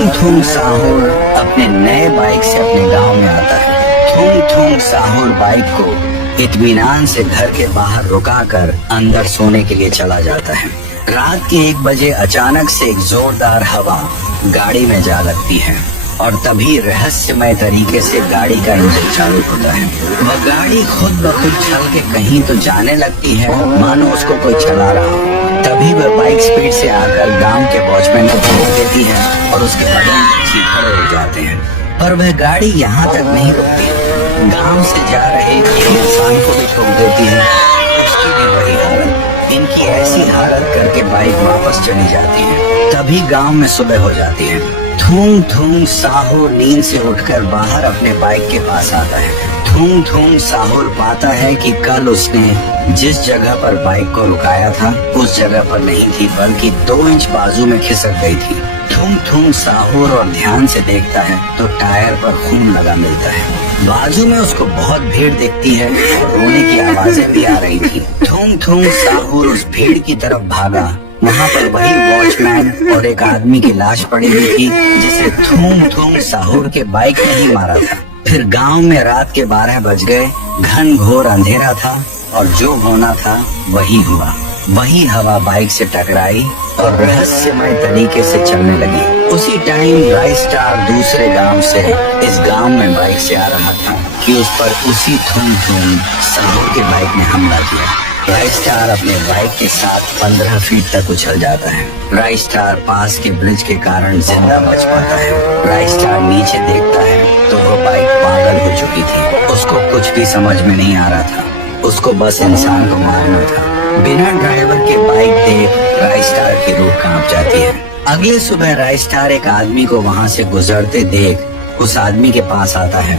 थूंग थूंग साहुर अपने नए बाइक से अपने गांव में आता है। थूंग थूंग साहुर बाइक को इत्मीनान से घर के बाहर रुका कर अंदर सोने के लिए चला जाता है। रात के 1 बजे अचानक से एक जोरदार हवा गाड़ी में जा लगती है और तभी रहस्यमय तरीके से गाड़ी का इंजन चालू होता है। वह गाड़ी खुद ब खुद चल के कहीं तो जाने लगती है, मानो उसको कोई चला रहा हो। तभी वह बाइक स्पीड से आकर गांव के वॉचमैन को ठोक देती है और उसके बदन से खड़े हो जाते हैं। पर वह गाड़ी यहाँ तक नहीं रुकती, गांव से जा रहे एक इंसान को भी ठोक देती है। उसकी भी वही हालत। इनकी ऐसी हालत करके बाइक वापस चली जाती है। तभी गांव में सुबह हो जाती है। थूंग थूंग साहुर नींद से उठकर बाहर अपने बाइक के पास आता है। थूंग थूंग साहुर पाता है कि कल उसने जिस जगह पर बाइक को रुकाया था उस जगह पर नहीं थी, बल्कि 2 इंच बाजू में खिसक गई थी। थूंग थूंग साहुर और ध्यान से देखता है तो टायर पर खून लगा मिलता है। बाजू में उसको बहुत भीड़ दिखती है और रोने की आवाजें भी आ रही थी। थूंग थूंग साहुर उस भीड़ की तरफ भागा। वहाँ पर वही वॉचमैन और एक आदमी की लाश पड़ी हुई थी जिसे थूंग थूंग साहुर के बाइक ने ही मारा था। फिर गांव में रात के 12 बज गए। घन घोर अंधेरा था और जो होना था वही हुआ। वही हवा बाइक से टकराई और रहस्यमय तरीके से चलने लगी। उसी टाइम राइस्टार दूसरे गांव से इस गांव में बाइक से आ रहा था कि उस पर उसी थूंग थूंग साहुर के बाइक ने हमला किया। राइस्टार अपने बाइक के साथ 15 फीट तक उछल जाता है। राइस्टार पास के ब्रिज के कारण जिंदा बच पाता है। राइस्टार नीचे देखता है तो वो बाइक पागल हो चुकी थी। उसको कुछ भी समझ में नहीं आ रहा था, उसको बस इंसान को मारना था। बिना ड्राइवर के बाइक देख राइस्टार की रूह कांप जाती है। अगले सुबह राइस्टार एक आदमी को वहाँ से गुजरते देख उस आदमी के पास आता है।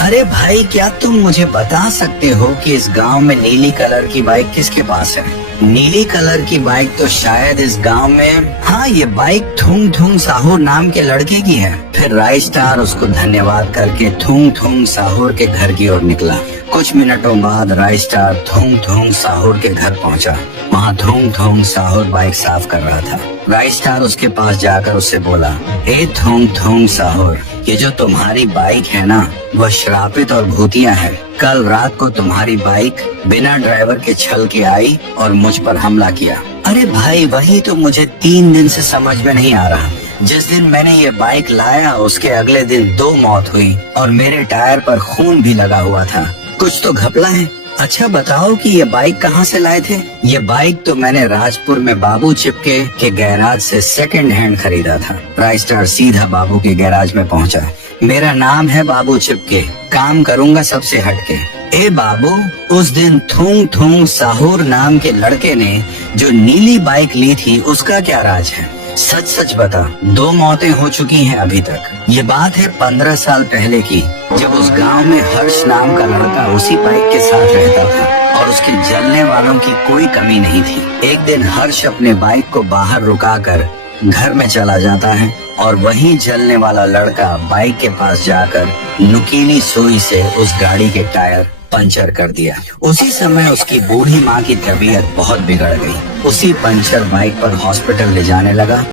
अरे भाई, क्या तुम मुझे बता सकते हो कि इस गांव में नीली कलर की बाइक किसके पास है? नीली कलर की बाइक तो शायद इस गांव में, हाँ, ये बाइक थूंग थूंग साहुर नाम के लड़के की है। फिर राइस्टार उसको धन्यवाद करके थूंग थूंग साहुर के घर की ओर निकला। कुछ मिनटों बाद राइस्टार थूंग थूंग साहुर के घर पहुंचा। वहाँ थूंग थूंग साहुर बाइक साफ कर रहा था। राइस्टार उसके पास जाकर उससे बोला, हे थूंग थूंग साहुर, ये जो तुम्हारी बाइक है ना, वह श्रापित और भूतिया है। कल रात को तुम्हारी बाइक बिना ड्राइवर के छल के आई और मुझ पर हमला किया। अरे भाई, वही तो मुझे 3 दिन से समझ में नहीं आ रहा। जिस दिन मैंने ये बाइक लाया उसके अगले दिन 2 मौत हुई और मेरे टायर पर खून भी लगा हुआ था। कुछ तो घपला है। अच्छा बताओ कि ये बाइक कहाँ से लाए थे? ये बाइक तो मैंने राजपुर में बाबू चिपके के गैराज से सेकंड हैंड खरीदा था। राइस्टार सीधा बाबू के गैराज में पहुंचा। मेरा नाम है बाबू चिपके, काम करूंगा सबसे हटके। ए बाबू, उस दिन थूंग थूंग साहुर नाम के लड़के ने जो नीली बाइक ली थी उसका क्या राज है? सच सच बता। 2 मौतें हो चुकी हैं अभी तक। ये बात है 15 साल पहले की, जब उस गांव में हर्ष नाम का लड़का उसी बाइक के साथ रहता था और उसके जलने वालों की कोई कमी नहीं थी। एक दिन हर्ष अपने बाइक को बाहर रुकाकर घर में चला जाता है और वहीं जलने वाला लड़का बाइक के पास जाकर नुकीली सुई से उस गाड़ी के टायर पंचर कर दिया। उसी समय उसकी बूढ़ी माँ की तबीयत बहुत बिगड़ गई। उसी पंचर बाइक पर हॉस्पिटल ले जाने लगा।